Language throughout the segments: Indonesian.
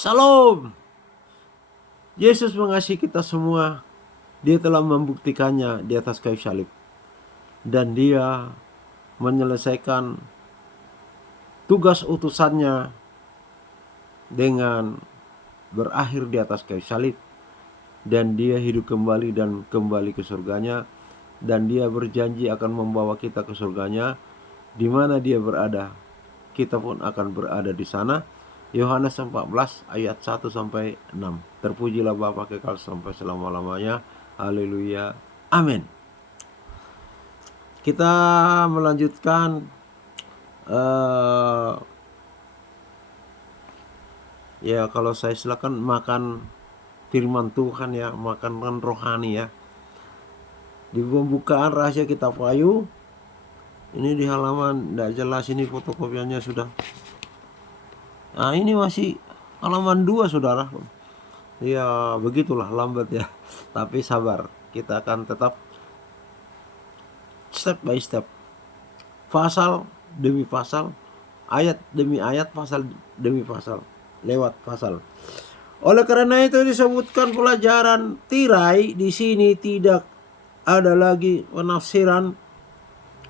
Salam. Yesus mengasihi kita semua. Dia telah membuktikannya di atas kayu salib. Dan dia menyelesaikan tugas utusannya dengan berakhir di atas kayu salib. Dan dia hidup kembali dan kembali ke surganya. Dan dia berjanji akan membawa kita ke surganya. Di mana dia berada, kita pun akan berada di sana. Yohanes 14 ayat 1 sampai 6. Terpujilah Bapa kekal sampai selama-lamanya. Haleluya. Amin. Kita melanjutkan ya kalau saya silakan makan firman Tuhan ya, makan rohani ya. Di pembukaan rahasia kitab Wahyu, ini di halaman tidak jelas, ini fotokopiannya sudah. Nah ini masih halaman 2 saudara. Ya begitulah lambat ya. Tapi sabar, kita akan tetap step by step, pasal demi pasal, ayat demi ayat, pasal demi pasal, lewat pasal. Oleh karena itu disebutkan pelajaran tirai di sini tidak ada lagi penafsiran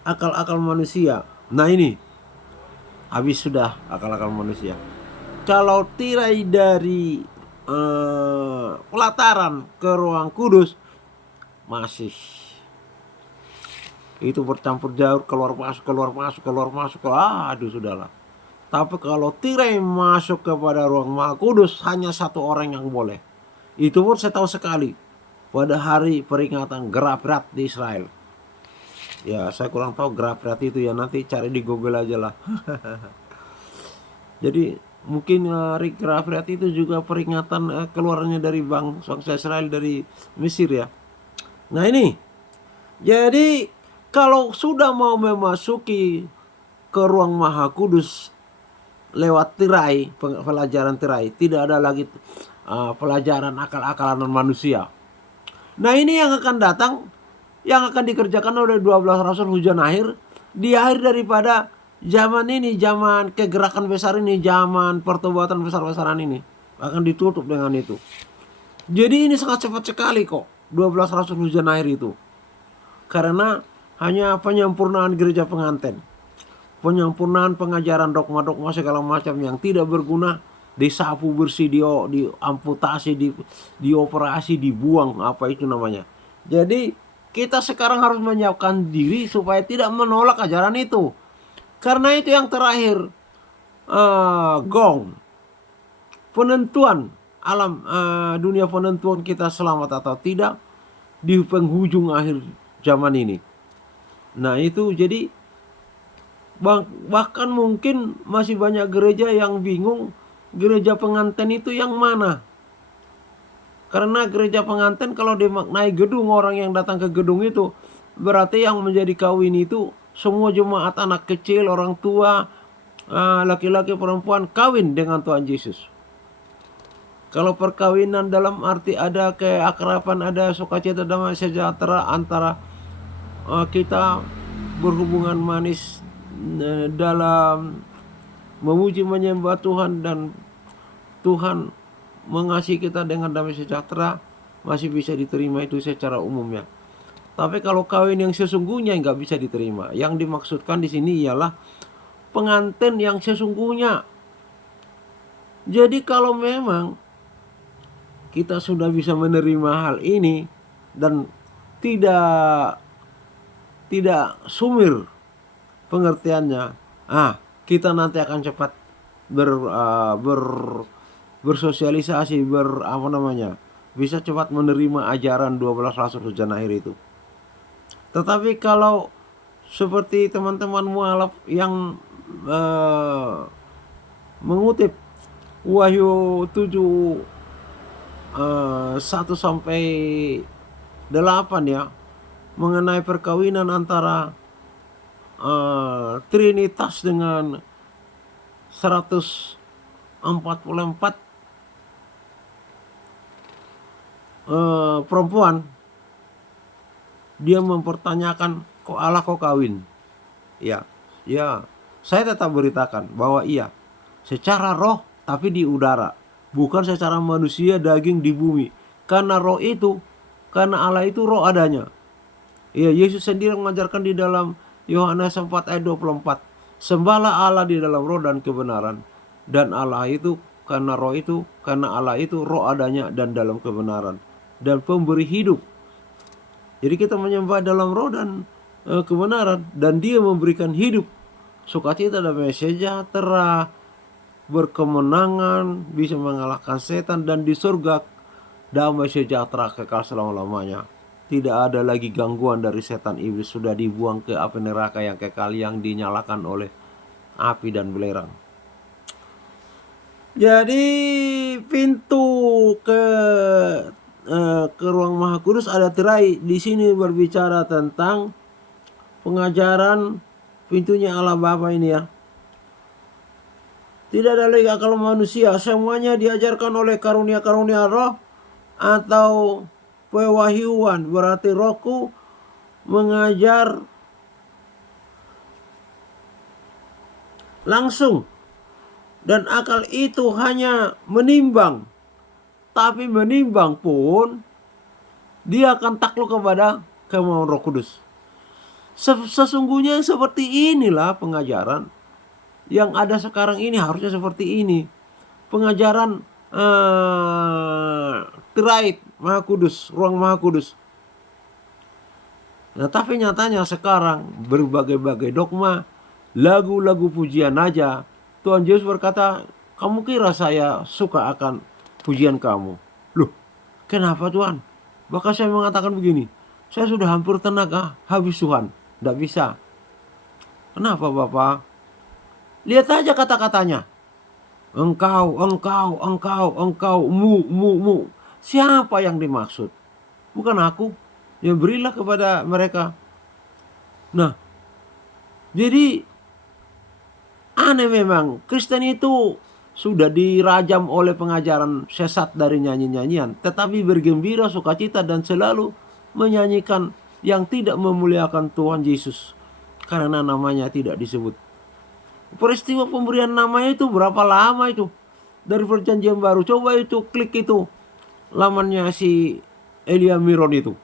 akal-akal manusia. Nah ini habis sudah akal-akal manusia. Kalau tirai dari pelataran ke ruang kudus masih itu bercampur jauh, keluar masuk, aduh sudahlah. Tapi kalau tirai masuk kepada ruang Maha Kudus hanya satu orang yang boleh. Itu pun saya tahu sekali pada hari peringatan Gerah Berat di Israel. Ya saya kurang tahu Gerah Berat itu ya, nanti cari di Google aja lah. Jadi mungkin hari Gerah Berat itu juga peringatan keluarnya dari bangsa Israel dari Mesir ya. Nah ini, jadi kalau sudah mau memasuki ke ruang Maha Kudus lewat tirai, pelajaran tirai, tidak ada lagi pelajaran akal-akalan manusia. Nah ini yang akan datang, yang akan dikerjakan oleh 12 Rasul Hujan Akhir di akhir daripada zaman ini, zaman kegerakan besar ini, zaman pertobatan besar-besaran ini akan ditutup dengan itu. Jadi ini sangat cepat sekali kok 12 Rasul Hujan Akhir itu. Karena hanya penyempurnaan gereja pengantin, penyempurnaan pengajaran dogma-dogma segala macam yang tidak berguna disapu bersih, diamputasi, dioperasi, dibuang, apa itu namanya. Jadi kita sekarang harus menyiapkan diri supaya tidak menolak ajaran itu. Karena itu yang terakhir, gong penentuan alam dunia, penentuan kita selamat atau tidak di penghujung akhir zaman ini. Nah itu jadi bahkan mungkin masih banyak gereja yang bingung gereja pengantin itu yang mana. Karena gereja pengantin kalau dimaknai gedung, orang yang datang ke gedung itu berarti yang menjadi kawin itu semua jemaat, anak kecil, orang tua, laki-laki, perempuan kawin dengan Tuhan Yesus. Kalau perkawinan dalam arti ada keakraban, ada sukacita, damai sejahtera antara kita berhubungan manis dalam memuji menyembah Tuhan dan Tuhan mengasihi kita dengan damai sejahtera, masih bisa diterima itu secara umumnya. Tapi kalau kawin yang sesungguhnya nggak bisa diterima. Yang dimaksudkan di sini ialah pengantin yang sesungguhnya. Jadi kalau memang kita sudah bisa menerima hal ini dan tidak sumir pengertiannya, kita nanti akan cepat bersosialisasi, bisa cepat menerima ajaran 12 Rasul Hujan Akhir itu. Tetapi kalau seperti teman-teman mualaf yang mengutip Wahyu 7 1 sampai 8 ya, mengenai perkawinan antara Trinitas dengan 144 perempuan, dia mempertanyakan kok Allah kok kawin. Ya, saya tetap beritakan bahwa iya, secara roh tapi di udara. bukan secara manusia daging di bumi. Karena karena Allah itu roh adanya. Ya, Yesus sendiri mengajarkan di dalam Yohanes 4 ayat 24. Sembahlah Allah di dalam roh dan kebenaran. Dan Allah itu, karena Allah itu roh adanya dan dalam kebenaran. Dan pemberi hidup. Jadi kita menyembah dalam roh dan kebenaran. Dan dia memberikan hidup. Sukacita dan sejahtera, berkemenangan, bisa mengalahkan setan, dan di surga damai sejahtera kekal selama-lamanya. Tidak ada lagi gangguan dari setan iblis, sudah dibuang ke api neraka yang kekal yang dinyalakan oleh api dan belerang. Jadi pintu ke ruang Maha Kudus ada tirai. Di sini berbicara tentang pengajaran pintunya Allah Bapa ini ya. Tidak ada lagi akal manusia, semuanya diajarkan oleh karunia-karunia roh atau pewahyuan. Berarti rohku mengajar langsung. Dan akal itu hanya menimbang. Tapi menimbang pun dia akan takluk kepada kemauan Roh Kudus. Sesungguhnya seperti inilah pengajaran yang ada sekarang ini, harusnya seperti ini. Pengajaran Triad Maha Kudus, ruang Maha Kudus. Nah, tapi nyatanya sekarang berbagai-bagai dogma, lagu-lagu pujian aja. Tuhan Yesus berkata, kamu kira saya suka akan pujian kamu? Loh, kenapa Tuhan? Bahkan saya mengatakan begini, saya sudah hampir tenaga habis Tuhan, tidak bisa. Kenapa Bapak? Lihat aja kata-katanya. Engkau, mu. Siapa yang dimaksud? Bukan aku. Ya berilah kepada mereka. Nah, jadi aneh memang. Kristen itu sudah dirajam oleh pengajaran sesat dari nyanyi-nyanyian. Tetapi bergembira, sukacita, dan selalu menyanyikan yang tidak memuliakan Tuhan Yesus. Karena namanya tidak disebut. Peristiwa pemberian namanya itu berapa lama itu? Dari perjanjian baru. Coba itu klik itu lamannya si Elia Miron itu.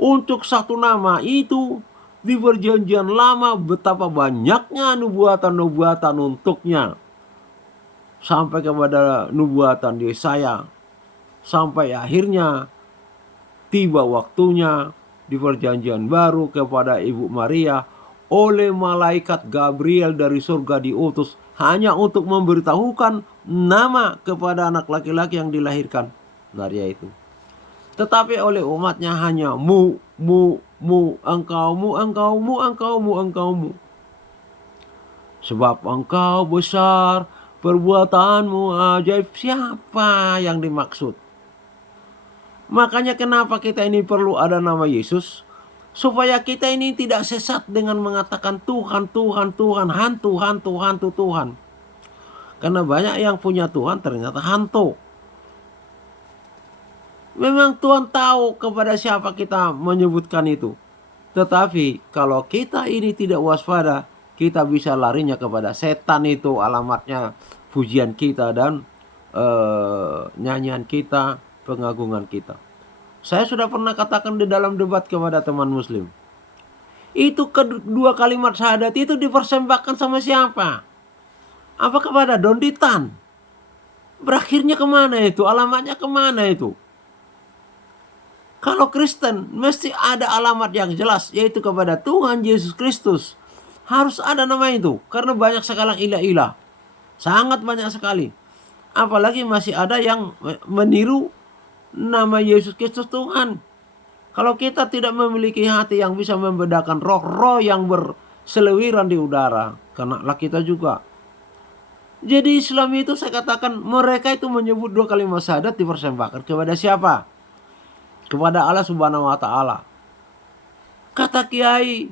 Untuk satu nama itu di perjanjian lama betapa banyaknya nubuatan-nubuatan untuknya. Sampai kepada nubuatan Yesaya. Sampai akhirnya tiba waktunya di perjanjian baru kepada Ibu Maria oleh malaikat Gabriel dari surga diutus hanya untuk memberitahukan nama kepada anak laki-laki yang dilahirkan. Maria itu. Tetapi oleh umatnya hanya mu, engkaumu. Sebab engkau besar, perbuatanmu ajaib. Siapa yang dimaksud? Makanya kenapa kita ini perlu ada nama Yesus? Supaya kita ini tidak sesat dengan mengatakan Tuhan. Hantu Tuhan. Karena banyak yang punya Tuhan ternyata hantu. Memang Tuhan tahu kepada siapa kita menyebutkan itu. Tetapi kalau kita ini tidak waspada, kita bisa larinya kepada setan itu alamatnya pujian kita dan nyanyian kita, pengagungan kita. Saya sudah pernah katakan di dalam debat kepada teman muslim. Itu kedua kalimat syahadat itu dipersembahkan sama siapa? Apa kepada Donditan? Berakhirnya kemana itu? Alamatnya kemana itu? Kalau Kristen mesti ada alamat yang jelas, yaitu kepada Tuhan Yesus Kristus. Harus ada nama itu. Karena banyak sekali ilah-ilah. Sangat banyak sekali. Apalagi masih ada yang meniru nama Yesus Kristus Tuhan. Kalau kita tidak memiliki hati yang bisa membedakan roh-roh yang berselewiran di udara, kenalah kita juga. Jadi Islam itu saya katakan mereka itu menyebut dua kalimat syahadat dipersembahkan kepada siapa? Kepada Allah Subhanahu wa taala. Kata Kiai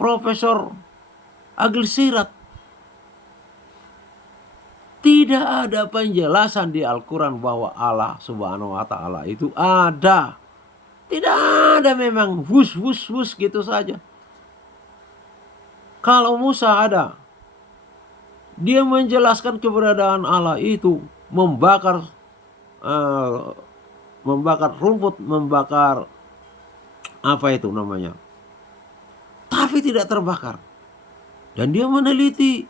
Profesor Agil Sirat, tidak ada penjelasan di Al-Quran bahwa Allah Subhanahu wa ta'ala itu ada. Tidak ada, memang wus gitu saja. Kalau Musa ada Dia menjelaskan keberadaan Allah itu membakar eh, membakar rumput, membakar apa itu namanya, tapi tidak terbakar. Dan dia meneliti,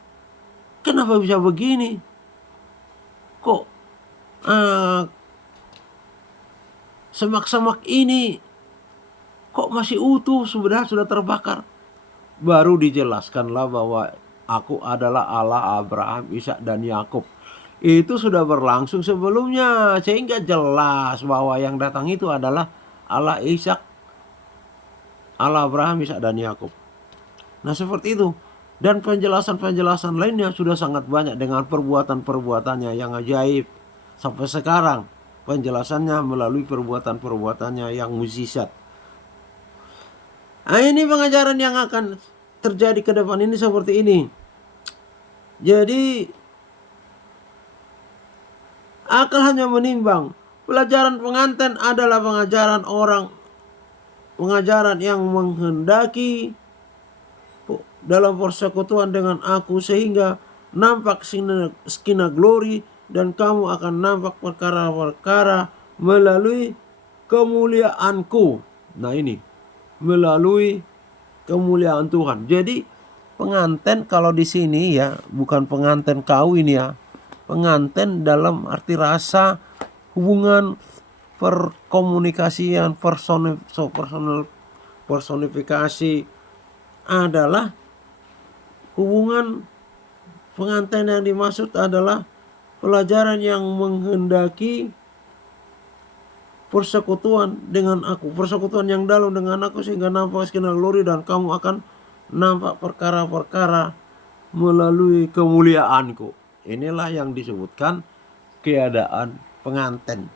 kenapa bisa begini? Kok eh, semak-semak ini kok masih utuh, sebenarnya sudah terbakar? Baru dijelaskanlah bahwa aku adalah Allah Abraham, Ishak dan Yakub. Itu sudah berlangsung sebelumnya, sehingga jelas bahwa yang datang itu adalah Allah Ishak, Allah Abraham, Ishak dan Yakub. Nah seperti itu. Dan penjelasan-penjelasan lainnya sudah sangat banyak dengan perbuatan-perbuatannya yang ajaib. Sampai sekarang penjelasannya melalui perbuatan-perbuatannya yang mukjizat. Nah ini pengajaran yang akan terjadi ke depan ini seperti ini. Jadi akal hanya menimbang. Pelajaran pengantin adalah pengajaran yang menghendaki dalam persekutuan dengan aku sehingga nampak skina glory, dan kamu akan nampak perkara-perkara melalui kemuliaanku. Nah ini, melalui kemuliaan Tuhan. Jadi pengantin kalau di sini ya bukan pengantin kawin ya. Pengantin dalam arti rasa hubungan perkomunikasian, personifikasi adalah hubungan. Pengantin yang dimaksud adalah pelajaran yang menghendaki persekutuan dengan aku, persekutuan yang dalam dengan aku sehingga nampak skena glory, dan kamu akan nampak perkara-perkara melalui kemuliaanku. Inilah yang disebutkan keadaan pengantin.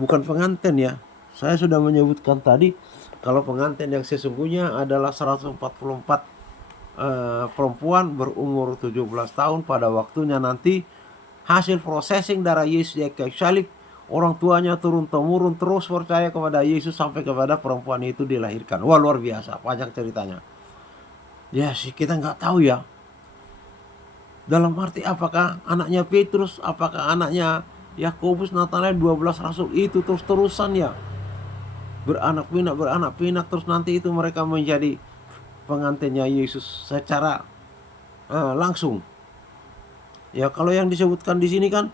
Bukan pengantin ya. Saya sudah menyebutkan tadi kalau pengantin yang sesungguhnya adalah 144 perempuan berumur 17 tahun pada waktunya nanti hasil processing darah Yesus di kayu salib. Orang tuanya turun-temurun terus percaya kepada Yesus sampai kepada perempuan itu dilahirkan. Wah luar biasa, panjang ceritanya. Ya sih kita nggak tahu ya. Dalam arti apakah anaknya Petrus, apakah anaknya Yakobus, Natanael, 12 rasul itu terus-terusan ya. Beranak pinak terus nanti itu mereka menjadi pengantinnya Yesus secara langsung. Ya kalau yang disebutkan di sini kan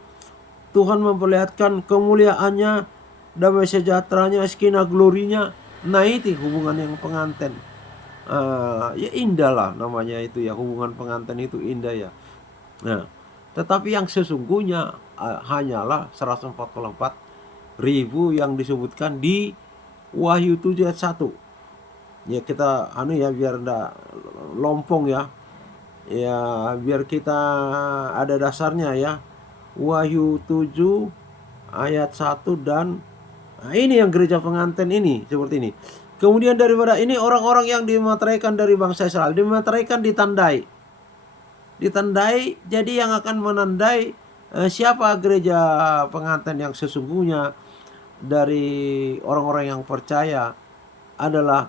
Tuhan memperlihatkan kemuliaannya, damai sejahteranya, skina glorinya. Nah itu hubungan yang pengantin. Ya indah lah namanya itu ya, hubungan pengantin itu indah ya. Nah, tetapi yang sesungguhnya hanyalah 144.000 yang disebutkan di Wahyu 7 ayat 1. Ya kita biar enggak lompong ya. Ya biar kita ada dasarnya ya. Wahyu 7 ayat 1 dan ini yang gereja pengantin ini seperti ini. Kemudian daripada ini orang-orang yang dimateraikan dari bangsa Israel, dimateraikan, ditandai. Jadi yang akan menandai siapa gereja pengantin yang sesungguhnya dari orang-orang yang percaya adalah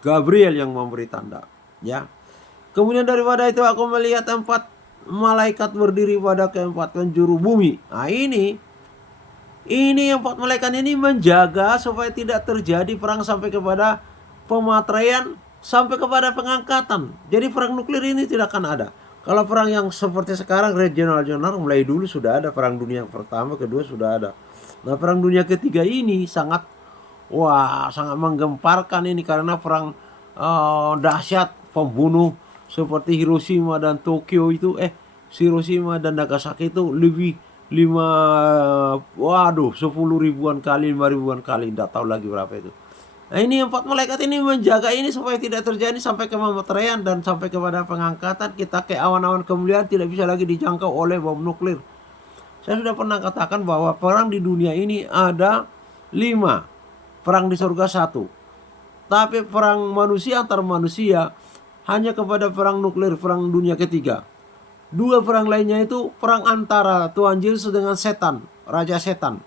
Gabriel yang memberi tanda ya. Kemudian daripada itu aku melihat 4 malaikat berdiri pada keempat penjuru bumi. Nah ini 4 malaikat ini menjaga supaya tidak terjadi perang sampai kepada pematraian, sampai kepada pengangkatan. Jadi perang nuklir ini tidak akan ada. Kalau perang yang seperti sekarang regional mulai dulu sudah ada. Perang dunia pertama, kedua sudah ada. Nah perang dunia ketiga ini sangat menggemparkan ini karena perang dahsyat, pembunuh seperti Hiroshima dan Tokyo itu Hiroshima dan Nagasaki itu lebih 10 ribuan kali, 5 ribuan kali, tidak tahu lagi berapa itu. Nah ini 4 malaikat ini menjaga ini supaya tidak terjadi sampai ke pematraian dan sampai kepada pengangkatan. Kita ke awan-awan kemuliaan tidak bisa lagi dijangkau oleh bom nuklir. Saya sudah pernah katakan bahwa perang di dunia ini ada 5. Perang di surga 1. Tapi perang manusia antar manusia hanya kepada perang nuklir, perang dunia ketiga. 2 perang lainnya itu perang antara Tuhan Yesus dengan setan, raja setan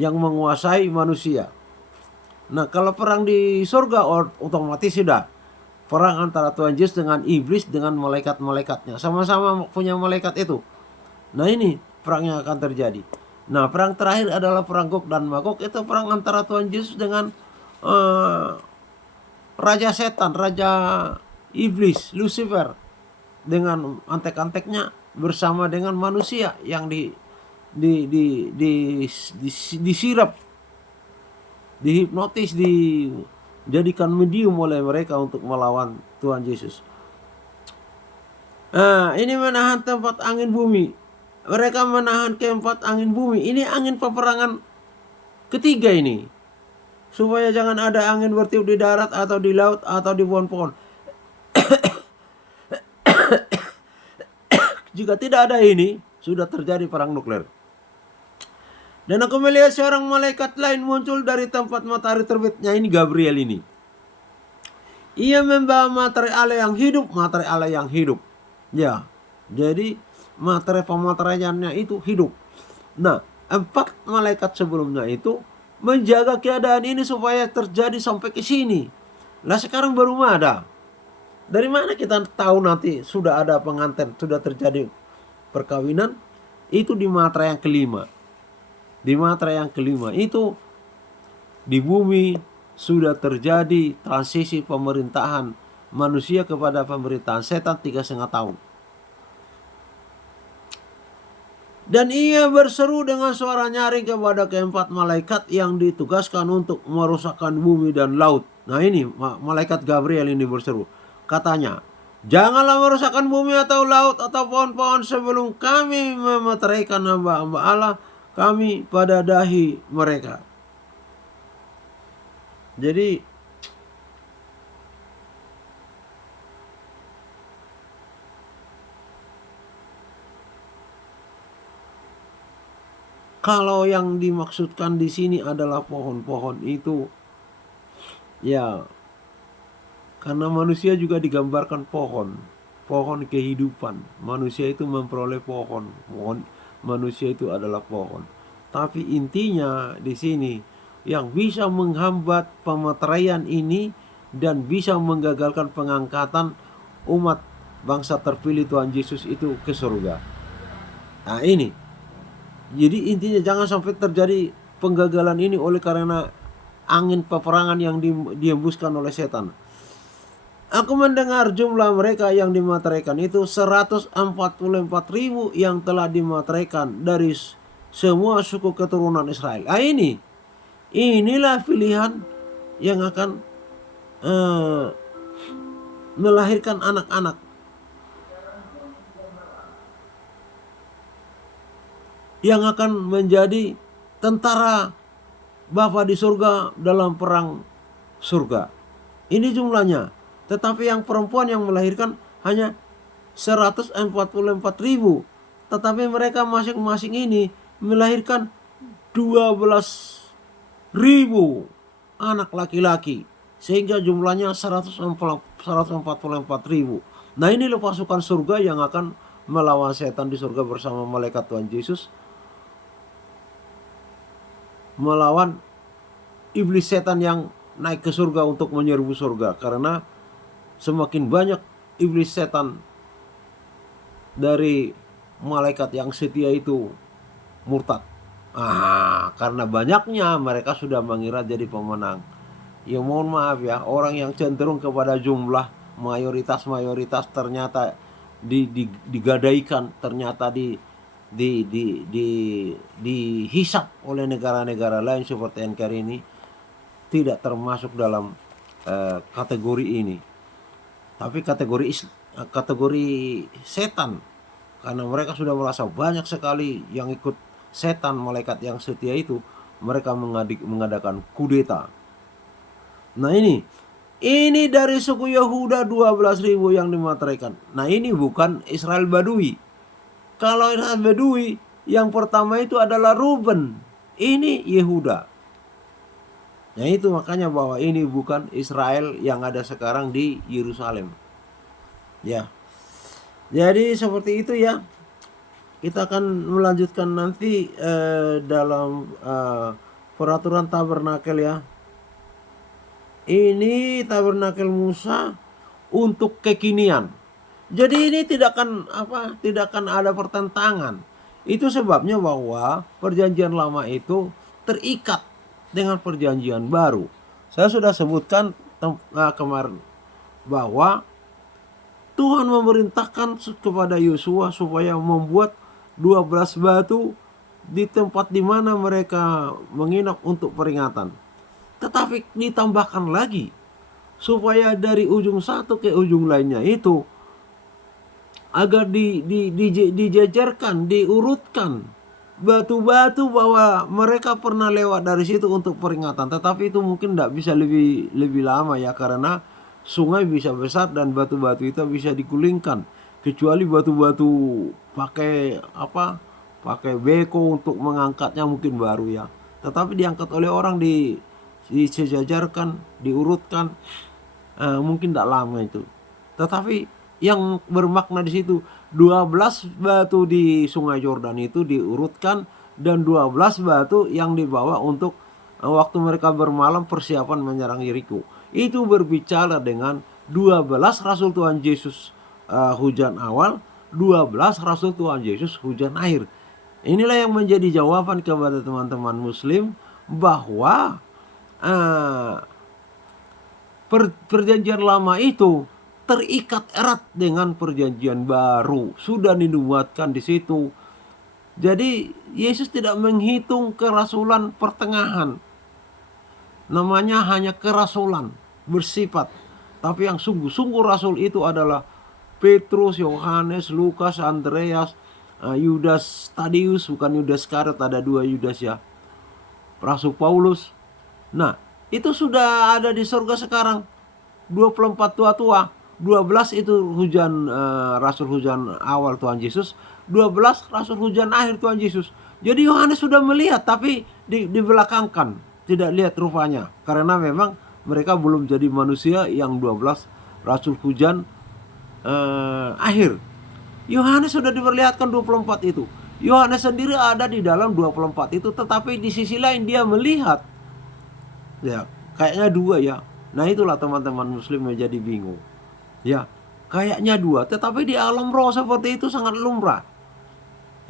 yang menguasai manusia. Nah kalau perang di surga otomatis sudah perang antara Tuhan Yesus dengan iblis dengan malaikat-malaikatnya. Sama-sama punya malaikat itu. Nah ini perang yang akan terjadi. Nah perang terakhir adalah perang Gog dan Magog. Itu perang antara Tuhan Yesus dengan raja setan, raja iblis, Lucifer, dengan antek-anteknya bersama dengan manusia yang disirap, dihipnotis, dijadikan medium oleh mereka untuk melawan Tuhan Yesus. Ini menahan tempat angin bumi. Mereka menahan keempat angin bumi. Ini angin peperangan ketiga ini. Supaya jangan ada angin bertiup di darat atau di laut atau di pohon-pohon. Jika tidak ada ini, sudah terjadi perang nuklir. Dan aku melihat seorang malaikat lain muncul dari tempat matahari terbitnya. Ini Gabriel ini. Ia membawa materi Allah yang hidup, materi Allah yang hidup. Ya, jadi materi pemateriannya itu hidup. Nah, 4 malaikat sebelumnya itu menjaga keadaan ini supaya terjadi sampai ke sini. Lah sekarang baru ada. Dari mana kita tahu nanti sudah ada pengantin, sudah terjadi perkawinan? Itu di matra yang kelima. Di matra yang kelima itu di bumi sudah terjadi transisi pemerintahan manusia kepada pemerintahan setan 3,5 tahun. Dan ia berseru dengan suara nyaring kepada keempat malaikat yang ditugaskan untuk merusakkan bumi dan laut. Nah ini malaikat Gabriel ini berseru. Katanya, janganlah merusakkan bumi atau laut atau pohon-pohon sebelum kami memeteraikan hamba-hamba Allah kami pada dahi mereka. Jadi kalau yang dimaksudkan di sini adalah pohon-pohon itu, ya, karena manusia juga digambarkan pohon kehidupan. Manusia itu memperoleh pohon, manusia itu adalah pohon. Tapi intinya di sini yang bisa menghambat pemeteraian ini dan bisa menggagalkan pengangkatan umat bangsa terpilih Tuhan Yesus itu ke surga. Nah ini. Jadi intinya jangan sampai terjadi penggagalan ini oleh karena angin peperangan yang dihembuskan oleh setan. Aku mendengar jumlah mereka yang dimateraikan itu 144.000 yang telah dimateraikan dari semua suku keturunan Israel. Inilah pilihan yang akan melahirkan anak-anak. Yang akan menjadi tentara Bapa di surga dalam perang surga. Ini jumlahnya. Tetapi yang perempuan yang melahirkan hanya 144.000. Tetapi mereka masing-masing ini melahirkan 12.000 anak laki-laki. Sehingga jumlahnya 144.000. Nah inilah pasukan surga yang akan melawan setan di surga bersama malaikat Tuhan Yesus. Melawan iblis setan yang naik ke surga untuk menyerbu surga. Karena semakin banyak iblis setan dari malaikat yang setia itu murtad. Karena banyaknya mereka sudah mengira jadi pemenang. Ya mohon maaf ya, orang yang cenderung kepada jumlah mayoritas ternyata digadaikan, ternyata dihisap oleh negara-negara lain seperti NKRI ini, tidak termasuk dalam kategori ini. Tapi kategori setan, karena mereka sudah merasa banyak sekali yang ikut setan, malaikat yang setia itu, mereka mengadakan kudeta. Nah ini dari suku Yehuda 12.000 yang dimateraikan. Nah ini bukan Israel Badui. Kalau Israel Badui yang pertama itu adalah Ruben. Ini Yehuda. Nah itu makanya bahwa ini bukan Israel yang ada sekarang di Yerusalem. Ya. Jadi seperti itu ya. Kita akan melanjutkan nanti dalam peraturan tabernakel ya. Ini tabernakel Musa untuk kekinian. Jadi ini tidak akan ada pertentangan. Itu sebabnya bahwa perjanjian lama itu terikat dengan perjanjian baru. Saya sudah sebutkan kemarin bahwa Tuhan memerintahkan kepada Yosua supaya membuat 12 batu di tempat di mana mereka menginap untuk peringatan. Tetapi ditambahkan lagi supaya dari ujung satu ke ujung lainnya itu agar dijajarkan, diurutkan batu-batu bahwa mereka pernah lewat dari situ untuk peringatan. Tetapi itu mungkin tidak bisa lebih lama ya, karena sungai bisa besar dan batu-batu itu bisa digulingkan. Kecuali batu-batu pakai beko untuk mengangkatnya mungkin baru ya. Tetapi diangkat oleh orang, disejajarkan, diurutkan, mungkin tidak lama itu. Tetapi yang bermakna di situ 12 batu di Sungai Yordan itu diurutkan, dan 12 batu yang dibawa untuk waktu mereka bermalam persiapan menyerang Yeriko. Itu berbicara dengan 12 Rasul Tuhan Yesus hujan awal, 12 Rasul Tuhan Yesus hujan akhir. Inilah yang menjadi jawaban kepada teman-teman Muslim bahwa perjanjian lama itu terikat erat dengan perjanjian baru, sudah dinubuatkan di situ. Jadi Yesus tidak menghitung kerasulan pertengahan, namanya hanya kerasulan bersifat. Tapi yang sungguh-sungguh rasul itu adalah Petrus, Yohanes, Lukas, Andreas, Yudas Tadius, bukan Yudas Iskariot, ada 2 Yudas ya, Rasul Paulus. Nah, itu sudah ada di surga sekarang. 24 tua-tua, 12 itu rasul hujan awal Tuhan Yesus, 12 rasul hujan akhir Tuhan Yesus. Jadi Yohanes sudah melihat, tapi dibelakangkan, tidak lihat rupanya, karena memang mereka belum jadi manusia yang 12 rasul hujan akhir. Yohanes sudah diperlihatkan 24 itu. Yohanes sendiri ada di dalam 24 itu, tetapi di sisi lain dia melihat ya kayaknya 2 ya. Nah itulah teman-teman Muslim menjadi bingung ya, kayaknya 2, tetapi di alam roh seperti itu sangat lumrah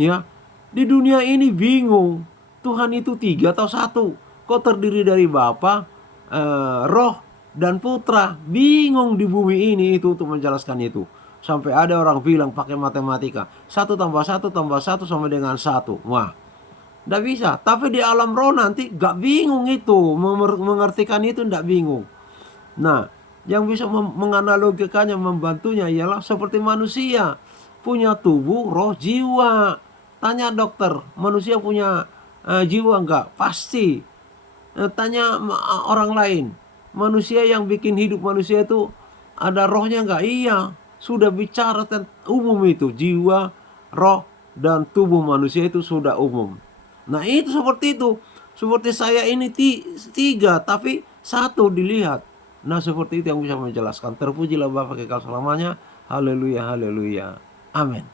ya. Di dunia ini bingung, Tuhan itu 3 atau 1, kok terdiri dari Bapa, Roh dan Putra. Bingung di bumi ini itu untuk menjelaskan itu. Sampai ada orang bilang pakai matematika, 1 tambah 1 tambah 1 sama dengan 1. Wah, tidak bisa. Tapi di alam roh nanti gak bingung itu, mengertikan itu tidak bingung. Nah, yang bisa menganalogikannya, membantunya ialah seperti manusia punya tubuh, roh, jiwa. Tanya dokter, manusia punya jiwa enggak? Pasti. Tanya orang lain, manusia yang bikin hidup manusia itu ada rohnya enggak? Iya. Sudah bicara tentang umum itu, jiwa, roh, dan tubuh manusia itu sudah umum. Nah itu seperti itu. Seperti saya ini 3, tapi 1 dilihat. Nah seperti itu yang bisa menjelaskan. Terpujilah Bapa kekal selamanya. Haleluya, haleluya. Amin.